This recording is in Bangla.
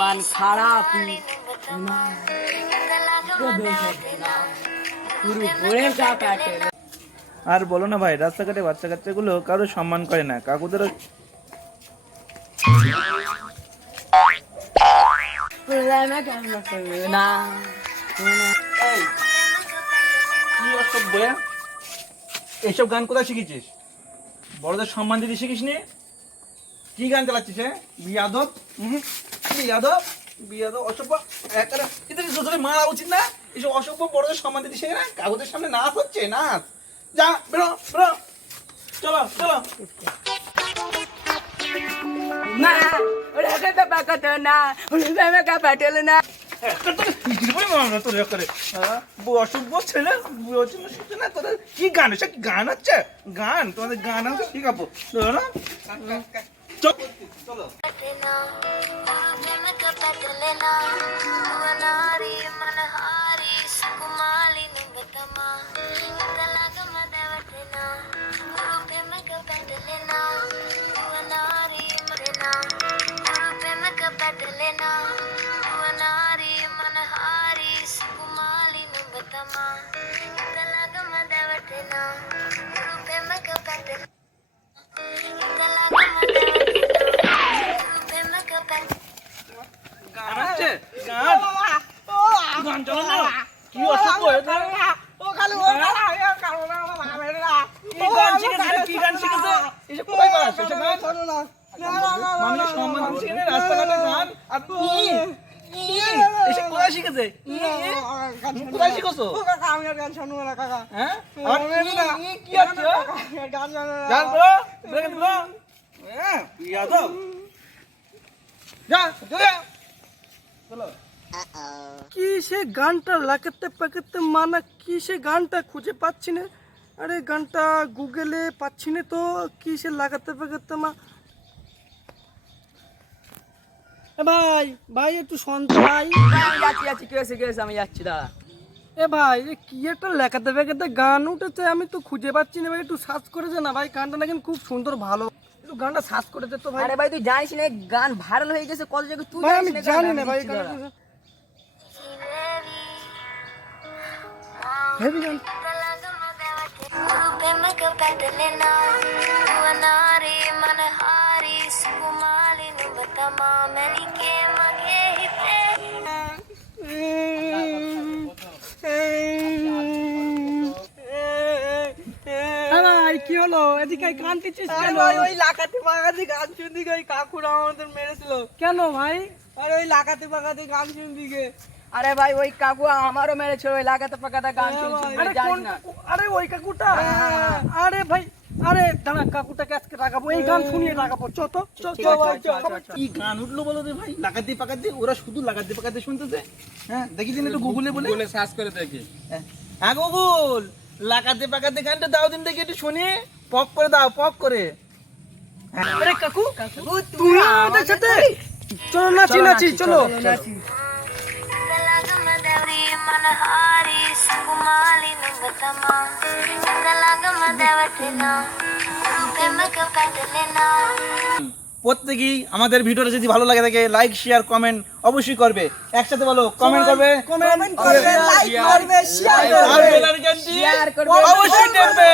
মান খারাপ আর বলো না ভাই, রাস্তাঘাটে বাচ্চা কাচ্চাগুলো কারো সম্মান করে না, কাকুদেরও এইসব গান কোথায় শিখেছিস? বড়দের সম্মান দিতে শিখিস নি? কি গান চালাচ্ছিস? বিয়াদব, বিয়াদব, বিয়াদব, অসভ্য। এদের জোরে মারা উচিত না। এইসব অসভ্য বড়দের সম্মান দিতে শিখে না। কাকুদের সামনে নাচ হচ্ছে, নাচ। যা, বেরো, বেরো। চলো, চলো। অসভ্য ছেলে, কি গান? এসব গান হচ্ছে? গান তোমাদের গান আছে, শিখাবো। চলো। কি সে গানটা লাগাতে পাকাতে মানা, কি সে গানটা খুঁজে পাচ্ছি না। আরে গানটা গুগলে পাচ্ছি না তো, কি সে লাগাতে পাকাতে মা। ভাই ভাই একটু শান্ত ভাই। যাচ্ছি কি হয়েছে আমি যাচ্ছি দাঁড়া। এ ভাই কি একটা লেখাতে ফেকাতে গান উঠেছে, আমি তো খুঁজে পাচ্ছি না ভাই। একটু সার্চ করেছে না ভাই, গানটা না কিন্তু খুব সুন্দর, ভালো। একটু গানটা সার্চ করে দে তো ভাই। আরে ভাই তুই জানিস না গান ভাইরাল হয়ে গেছে কত জায়গায়, তুই ভাই আমি জানিস না? জানি না ভাই গানটা হেভি গান। কি হলো এদিকে কাঁদতেছিস কেন? ওই লাগাতে পাকাতে গান শুনতে গিয়ে কাকুরা আমাদের মেরেছিল। কেন ভাই? আরে ওই লাগাতে পাকাতে গান শুনতে গিয়ে। আরে ভাই ওই কাকু আমারও মেরেছিল ওই লাগাতে পাকাতে গান শুনতে। আরে ওই কাকুটা? আরে ভাই, আরে দাঁড়া, কাকুটাকে আজকে রাখাবো, এই গান শুনিয়ে রাখাবো। কি গান উঠলো বলো রে ভাই? লাগাতে পাকাতে, ওরা শুধু লাগাতে পাকাতে শুনতেছে। হ্যাঁ দেখি দিন একটু গুগলে বলে সার্চ করে দেখি। হ্যাঁ গুগল, লাগাতে পাকাতে গানটা দাও দিন দেখি, একটু শুনি। পক করে দাও, পক করে। আরে কাকু তুমি আমাদের সাথে চলো, নাচি নাচি, চলো। প্রত্যেকেই আমাদের ভিডিওটা যদি ভালো লাগে থাকে লাইক শেয়ার কমেন্ট অবশ্যই করবে। একসাথে বলো, কমেন্ট করবে, কমেন্ট করবে, লাইক করবে, শেয়ার করবে, আর বেল আইকনটি অবশ্যই টিপবে।